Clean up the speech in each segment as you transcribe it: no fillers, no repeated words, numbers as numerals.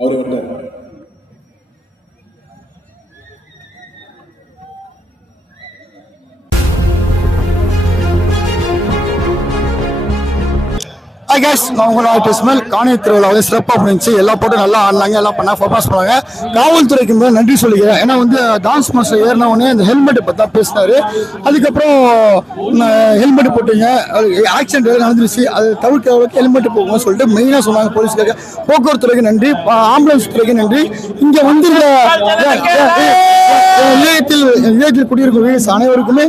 அவரு வந்தார். Hi guys, நான் உங்களோட ஆர்டிஸ்ட் காணி திருவிழா வந்து சிறப்பாக இருந்துச்சு. எல்லா போட்டும் நல்லா ஆடினாங்க, எல்லாம் பர்ஃபார்மன்ஸ் பண்ணாங்க. காவல்துறைக்கு மேலே நன்றி சொல்லிக்கிறேன். ஏன்னா வந்து டான்ஸ் மாஸ்டர் ஏறின உடனே அந்த ஹெல்மெட்டை பற்றி தான் பேசினாரு. அதுக்கப்புறம் ஹெல்மெட் போட்டீங்க, ஆக்சிடென்ட் எதாவது நடந்துருச்சு, அது தவிர்க்க ஹெல்மெட் போகணும்னு சொல்லிட்டு மெயினாக சொன்னாங்க. போலீஸ்க்காக, போக்குவரத்து துறைக்கு நன்றி, ஆம்புலன்ஸ் துறைக்கு நன்றி. இங்கே வந்து நிலையத்தில் குடியிருக்கும் வீரர்ஸ் அனைவருக்குமே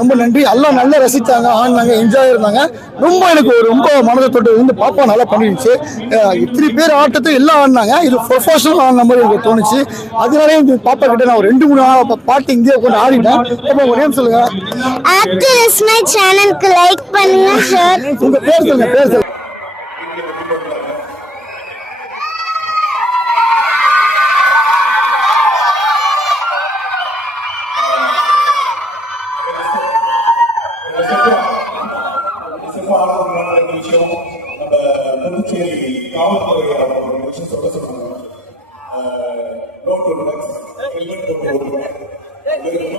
ரொம்ப நன்றி. எல்லாம் நல்லா ரசித்தாங்க, ஆடினாங்க, என்ஜாய் இருந்தாங்க. ரொம்ப எனக்கு ரொம்ப மனதை தொட்டு வந்து பாப்பா நல்லா பண்ணிடுச்சு. இத்தனை பேர் ஆட்டத்தை எல்லாம் ஆடினாங்க. இது ப்ரொஃபஷனல் ஆன மாதிரி எனக்கு தோணுச்சு. அதனாலே பாப்பா கிட்ட நான் ஒரு 2-3 பாட்டு இங்கே உட்காந்து ஆடிட்டேன். அப்போ ஒரே சொல்லுங்க, சேனலுக்கு லைக் பண்ணுங்க சார். உங்க பேர் சொல்லுங்க, பேர் சொல்லுங்க. விஷயம் நம்ம புதுச்சேரி காவல்துறை ஒரு விஷயம் சொல்ல சொன்னாங்க. ரொம்ப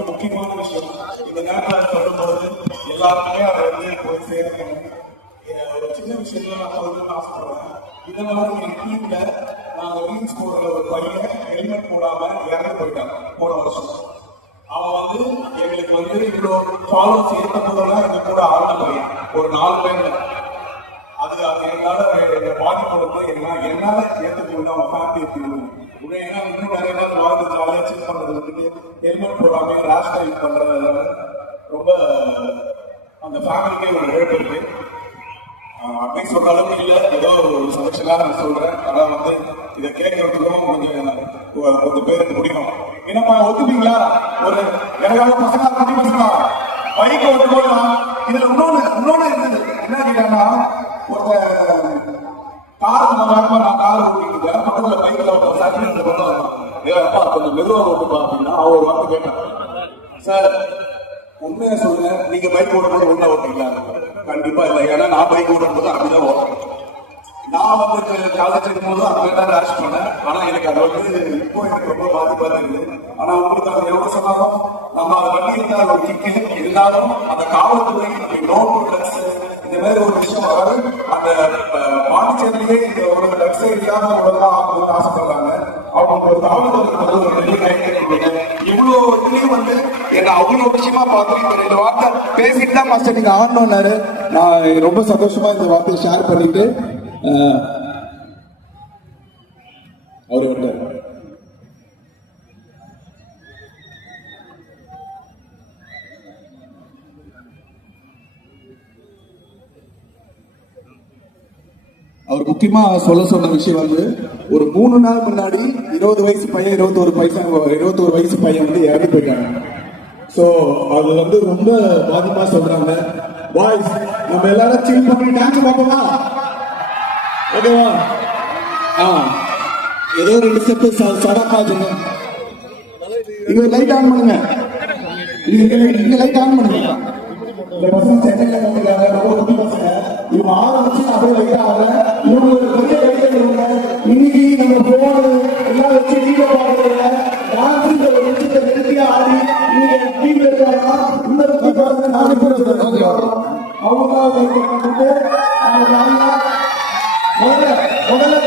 முக்கியமான விஷயம். இந்த நேரத்தில் சொல்லும்போது எல்லாருக்குமே அதை வந்து போய் சேர்க்கணும். ஒரு சின்ன விஷயத்துல நான் சொல்லணும்னு ஆசைப்படுறேன். இதனால என் டீம்ல நாங்கள் ரீல்ஸ் போடுற ஒரு பையன் ஹெல்மெட் போடாம இறந்து போயிட்டாங்க போன வருஷம். அவன் வந்து எங்களுக்கு வந்து இவ்வளோ ஃபாலோ சேர்த்த போதெல்லாம் எங்க கூட ஆடின பையன் ஒரு 4 பேர். அது எங்களால பாதிப்பு என்னால ஏற்றுக்கொண்டு அவங்க ஃபேமிலி இருக்கணும். ஏன்னா இன்னும் நிறைய நாள் வாழ்ந்து ஜாலியாக சீட் பண்றது வந்துட்டு ஹெல்மெட் போடாம ரேஷ் டைப் பண்றதுல ரொம்ப அந்த ஃபேமிலிக்கே ஒரு இழப்பு இருக்கு. அப்படி சொல்ற அளவுக்கு இல்லை, ஏதோ ஒரு சந்தோஷமாக நான் சொல்றேன். அதான் வந்து இதை கேட்கறதுக்கும் கொஞ்சம் பேருக்கு முடியும். என்னப்பா ஒத்துப்பீங்களா? ஒரு எனக்காக பசங்க குட்டி பசங்க பைக் ஓட்டு போடலாம். இதுல இன்னொன்னு இருந்தது. என்ன கேட்டாங்கன்னா, ஒரு கார் நான் கார் ஓட்டிட்டு பக்கத்துல பைக்ல ஆக்சிடென்ட் பண்ணப்பா கொஞ்சம் மெதுவா ஓட்டுப்பா அப்படின்னா அவன் ஒரு வார்த்தை கேட்டான், சார் உண்மையா சொல்லுங்க, நீங்க பைக் ஓட்டும்போது ஒன்றா ஓட்டிக்கலாம்? கண்டிப்பா இல்லை, ஏன்னா நான் பைக் ஓட்டும்போது அப்படிதான் ஓட்டுறேன். நான் வந்து காலேஜ் இருக்கும்போது அந்த தான் ரேஷ் பண்ணேன். ஆனா எனக்கு அதை வந்து இப்போ எனக்கு ரொம்ப பாதிப்பா இருக்குது. ஆனா உங்களுக்கு அது எவ்வளவு சொன்னாலும் நம்ம அதை வண்டி இருந்தால் ஒரு கிக்கு இருந்தாலும் அந்த காவல்துறை நோட் ட்ரக்ஸ் இந்த மாதிரி ஒரு விஷயம் வராது. அந்த பாண்டிச்சேரியிலே இந்த ஒரு ட்ரக்ஸே இல்லாம உலகம் ஆகணும்னு ஆசைப்படுறாங்க. அவங்க ஒரு காவல்துறை ஒரு பெரிய கைது. இவ்வளோ இதுலயும் வந்து என்ன அவ்வளோ விஷயமா பார்த்து இந்த 2 வார்த்தை பேசிட்டு தான் மாஸ்டர் நீங்க ஆடணும்னாரு. நான் ரொம்ப சந்தோஷமா இந்த வார்த்தையை ஷேர் பண்ணிட்டு அவரு வந்தார். அவர் முக்கியமா சொல்ல சொன்ன விஷயம் வந்து ஒரு 3 நாள் முன்னாடி 20 வயசு பையன் 21 வயசு பையன் வந்து இறந்து போயிட்டாங்க. சோ அது வந்து ரொம்ப பாதிப்பா சொல்றாங்க. பாய்ஸ் நம்ம எல்லாரும் சில் பண்ணி டான்ஸ் பார்ப்போமா? ஓகேவா? ஏதோ 2 ஸ்டெப் சடப்பா சொல்லுங்க. இங்க லைட் ஆன் பண்ணுங்க. இங்க லைட் ஆன் பண்ணுங்க. இந்த பசங்க சென்னையில வந்திருக்காங்க, ரொம்ப குட்டி பசங்க. இவங்க ஆரம்பிச்சு அப்படியே லைட் ஆகல. இவங்க பெரிய கைகள் இன்னைக்கு நம்ம போன எல்லாம் வச்சு வீடியோ பார்க்கறதுல டான்ஸ் ஒரு விஷயத்தை நிறுத்தியா ஆடி நீங்க டீம் இருக்காங்கன்னா இன்னொரு பசங்க 4 பேர் அவங்க முதல்ல